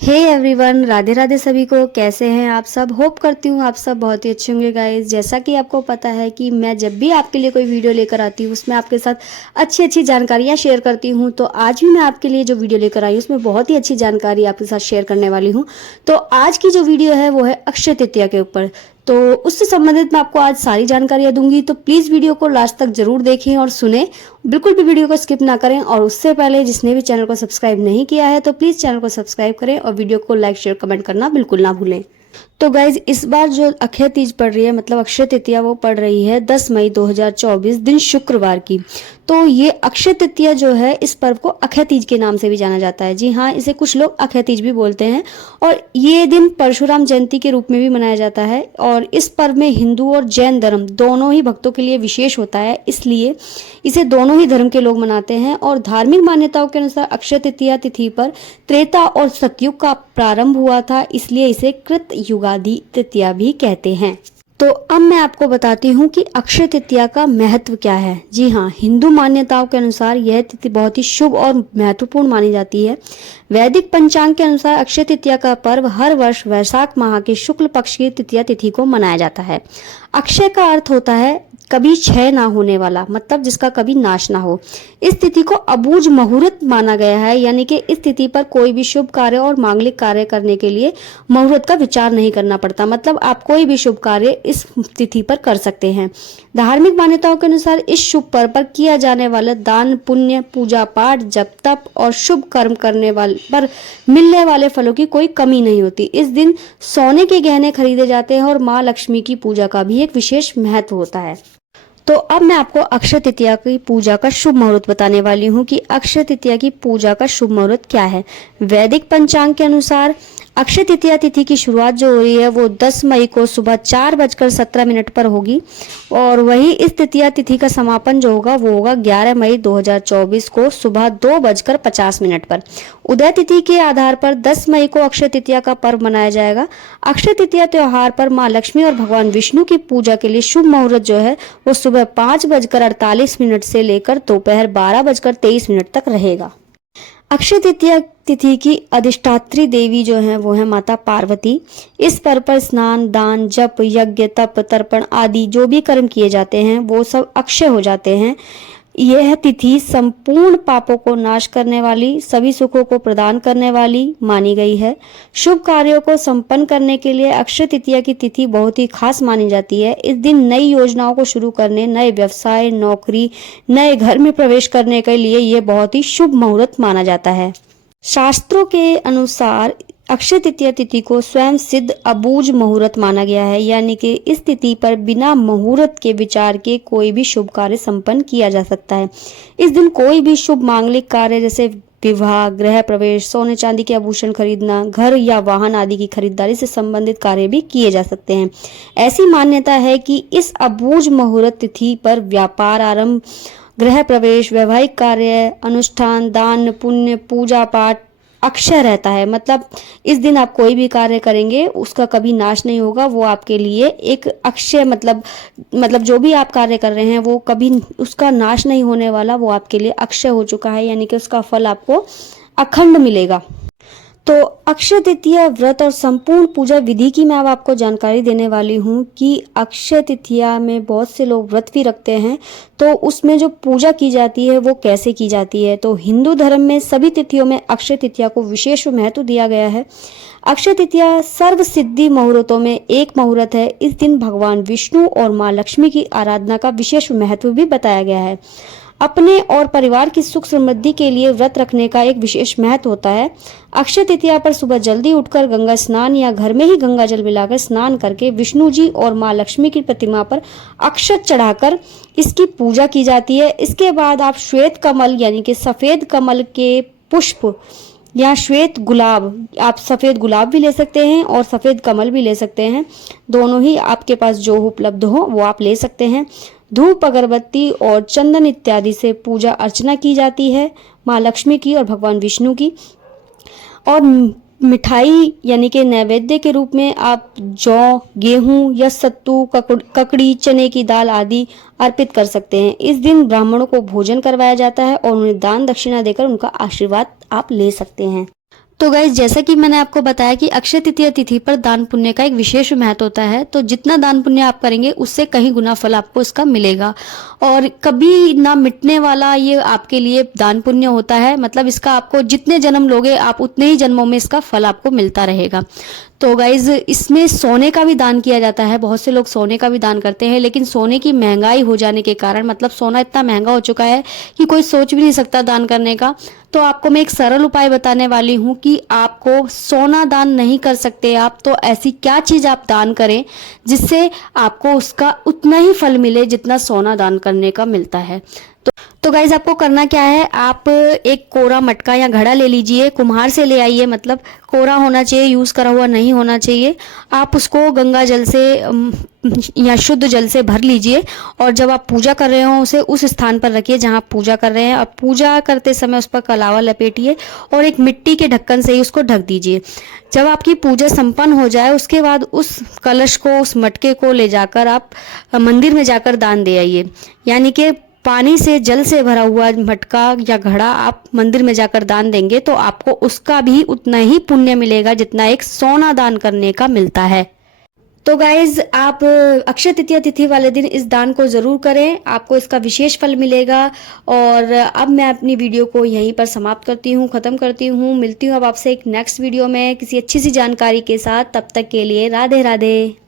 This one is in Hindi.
हे एवरीवन, राधे राधे सभी को। कैसे हैं आप सब? होप करती हूँ आप सब बहुत ही अच्छे होंगे गाइस। जैसा कि आपको पता है कि मैं जब भी आपके लिए कोई वीडियो लेकर आती हूँ उसमें आपके साथ अच्छी अच्छी जानकारियाँ शेयर करती हूँ। तो आज भी मैं आपके लिए जो वीडियो लेकर आई हूँ उसमें बहुत ही अच्छी जानकारी आपके साथ शेयर करने वाली हूँ। तो आज की जो वीडियो है वो है अक्षय तृतीया के ऊपर। तो उससे संबंधित मैं आपको आज सारी जानकारियाँ दूंगी, तो प्लीज़ वीडियो को लास्ट तक जरूर देखें और सुने। बिल्कुल भी वीडियो को स्किप ना करें। और उससे पहले जिसने भी चैनल को सब्सक्राइब नहीं किया है तो प्लीज़ चैनल को सब्सक्राइब करें और वीडियो को लाइक शेयर कमेंट करना बिल्कुल ना भूलें। तो गाइज, इस बार जो अक्षय तीज पड़ रही है, मतलब अक्षय तृतीया, वो पड़ रही है 10 मई 2024 दिन शुक्रवार की। तो ये अक्षय तृतीया जो है, इस पर्व को अक्षय तीज के नाम से भी जाना जाता है। जी हाँ, इसे कुछ लोग अक्षय तीज भी बोलते हैं। और ये दिन परशुराम जयंती के रूप में भी मनाया जाता है। और इस पर्व में हिंदू और जैन धर्म दोनों ही भक्तों के लिए विशेष होता है, इसलिए इसे दोनों ही धर्म के लोग मनाते हैं। और धार्मिक मान्यताओं के अनुसार अक्षय तृतीया तिथि पर त्रेता और सतयुग का प्रारंभ हुआ था, इसलिए इसे कृत युगादि तृतीया भी कहते हैं। तो अब मैं आपको बताती हूँ कि अक्षय तृतीया का महत्व क्या है। जी हाँ, हिंदू मान्यताओं के अनुसार यह तिथि बहुत ही शुभ और महत्वपूर्ण मानी जाती है। वैदिक पंचांग के अनुसार अक्षय तृतीया का पर्व हर वर्ष वैशाख माह के शुक्ल पक्ष की तृतीया तिथि को मनाया जाता है। अक्षय का अर्थ होता है कभी क्षय ना होने वाला, मतलब जिसका कभी नाश ना हो। इस तिथि को अबूझ मुहूर्त माना गया है, यानी कि इस तिथि पर कोई भी शुभ कार्य और मांगलिक कार्य करने के लिए मुहूर्त का विचार नहीं करना पड़ता। मतलब आप कोई भी शुभ कार्य इस तिथि पर कर सकते हैं। धार्मिक मान्यताओं के अनुसार इस शुभ पर्व पर किया जाने वाला दान पुण्य, पूजा पाठ, जप तप और शुभ कर्म करने वाले पर मिलने वाले फलों की कोई कमी नहीं होती। इस दिन सोने के गहने खरीदे जाते हैं और माँ लक्ष्मी की पूजा का भी एक विशेष महत्व होता है। तो अब मैं आपको अक्षय तृतीया की पूजा का शुभ मुहूर्त बताने वाली हूँ कि अक्षय तृतीया की पूजा का शुभ मुहूर्त क्या है। वैदिक पंचांग के अनुसार अक्षय तृतीया तिथि की शुरुआत जो हो रही है वो 10 मई को सुबह 4:17 पर होगी। और वही इस तृतीया तिथि का समापन जो होगा वो होगा 11 मई 2024 को सुबह 2:50 पर। उदय तिथि के आधार पर 10 मई को अक्षय तृतीया का पर्व मनाया जाएगा। अक्षय तृतीया त्योहार पर माँ लक्ष्मी और भगवान विष्णु की पूजा के लिए शुभ मुहूर्त जो है वो सुबह 5:48 से लेकर दोपहर 12:23 तक रहेगा। अक्षय तृतीया तिथि की अधिष्ठात्री देवी जो है वो है माता पार्वती। इस पर्व पर स्नान, दान, जप, यज्ञ, तप, तर्पण आदि जो भी कर्म किए जाते हैं वो सब अक्षय हो जाते हैं। यह तिथि संपूर्ण पापों को नाश करने वाली, सभी सुखों को प्रदान करने वाली मानी गई है। शुभ कार्यों को संपन्न करने के लिए अक्षय तृतीया की तिथि बहुत ही खास मानी जाती है। इस दिन नई योजनाओं को शुरू करने, नए व्यवसाय, नौकरी, नए घर में प्रवेश करने के लिए यह बहुत ही शुभ मुहूर्त माना जाता है। शास्त्रों के अनुसार अक्षय तृतीया तिथि को स्वयं सिद्ध अबूझ मुहूर्त माना गया है, यानी कि इस तिथि पर बिना मुहूर्त के विचार के कोई भी शुभ कार्य संपन्न किया जा सकता है। इस दिन कोई भी शुभ मांगलिक कार्य जैसे विवाह, गृह प्रवेश, सोने चांदी के आभूषण खरीदना, घर या वाहन आदि की खरीदारी से संबंधित कार्य भी किए जा सकते हैं। ऐसी मान्यता है कि इस अबूझ मुहूर्त तिथि पर व्यापार आरंभ, गृह प्रवेश, वैवाहिक कार्य, अनुष्ठान, दान पुण्य, पूजा पाठ अक्षय रहता है। मतलब इस दिन आप कोई भी कार्य करेंगे उसका कभी नाश नहीं होगा, वो आपके लिए एक अक्षय, मतलब जो भी आप कार्य कर रहे हैं वो कभी उसका नाश नहीं होने वाला, वो आपके लिए अक्षय हो चुका है, यानी कि उसका फल आपको अखंड मिलेगा। तो अक्षय तृतीया व्रत और संपूर्ण पूजा विधि की मैं अब आपको जानकारी देने वाली हूँ कि अक्षय तृतीया में बहुत से लोग व्रत भी रखते हैं। तो उसमें जो पूजा की जाती है वो कैसे की जाती है। तो हिंदू धर्म में सभी तिथियों में अक्षय तृतीया को विशेष महत्व दिया गया है। अक्षय तृतीया सर्व सिद्धि मुहूर्तों में एक मुहूर्त है। इस दिन भगवान विष्णु और माँ लक्ष्मी की आराधना का विशेष महत्व भी बताया गया है। अपने और परिवार की सुख समृद्धि के लिए व्रत रखने का एक विशेष महत्व होता है। अक्षय तृतीया पर सुबह जल्दी उठकर गंगा स्नान या घर में ही गंगा जल मिलाकर स्नान करके विष्णु जी और माँ लक्ष्मी की प्रतिमा पर अक्षत चढ़ाकर इसकी पूजा की जाती है। इसके बाद आप श्वेत कमल यानी कि सफेद कमल के पुष्प या श्वेत गुलाब, आप सफेद गुलाब भी ले सकते हैं और सफेद कमल भी ले सकते हैं, दोनों ही आपके पास जो उपलब्ध हो वो आप ले सकते हैं। धूप, अगरबत्ती और चंदन इत्यादि से पूजा अर्चना की जाती है माँ लक्ष्मी की और भगवान विष्णु की। और मिठाई यानी कि नैवेद्य के रूप में आप जौ, गेहूं या सत्तू, ककड़ी, चने की दाल आदि अर्पित कर सकते हैं। इस दिन ब्राह्मणों को भोजन करवाया जाता है और उन्हें दान दक्षिणा देकर उनका आशीर्वाद आप ले सकते हैं। तो गाइज जैसा कि मैंने आपको बताया कि अक्षय तृतीया तिथि पर दान पुण्य का एक विशेष महत्व होता है। तो जितना दान पुण्य आप करेंगे उससे कहीं गुना फल आपको इसका मिलेगा और कभी ना मिटने वाला ये आपके लिए दान पुण्य होता है। मतलब इसका आपको जितने जन्म लोगे आप उतने ही जन्मों में इसका फल आपको मिलता रहेगा। तो गाइज इसमें सोने का भी दान किया जाता है। बहुत से लोग सोने का भी दान करते हैं, लेकिन सोने की महंगाई हो जाने के कारण, मतलब सोना इतना महंगा हो चुका है कि कोई सोच भी नहीं सकता दान करने का। तो आपको मैं एक सरल उपाय बताने वाली हूँ कि आपको सोना दान नहीं कर सकते आप, तो ऐसी क्या चीज़ आप दान करें जिससे आपको उसका उतना ही फल मिले जितना सोना दान करने का मिलता है। तो गाइज आपको करना क्या है, आप एक कोरा मटका या घड़ा ले लीजिए, कुम्हार से ले आइए, मतलब कोरा होना चाहिए, यूज़ करा हुआ नहीं होना चाहिए। आप उसको गंगा जल से या शुद्ध जल से भर लीजिए और जब आप पूजा कर रहे हो उसे उस स्थान पर रखिए जहाँ आप पूजा कर रहे हैं। और पूजा करते समय उस पर कलावा लपेटिए और एक मिट्टी के ढक्कन से ही उसको ढक दीजिए। जब आपकी पूजा संपन्न हो जाए उसके बाद उस कलश को, उस मटके को ले जाकर आप मंदिर में जाकर दान दे आइए। यानी कि पानी से, जल से भरा हुआ मटका या घड़ा आप मंदिर में जाकर दान देंगे तो आपको उसका भी उतना ही पुण्य मिलेगा जितना एक सोना दान करने का मिलता है। तो गाइज आप अक्षय तृतीया तिथि वाले दिन इस दान को ज़रूर करें, आपको इसका विशेष फल मिलेगा। और अब मैं अपनी वीडियो को यहीं पर समाप्त करती हूँ, ख़त्म करती हूँ। मिलती हूँ अब आपसे एक नेक्स्ट वीडियो में किसी अच्छी सी जानकारी के साथ। तब तक के लिए राधे राधे।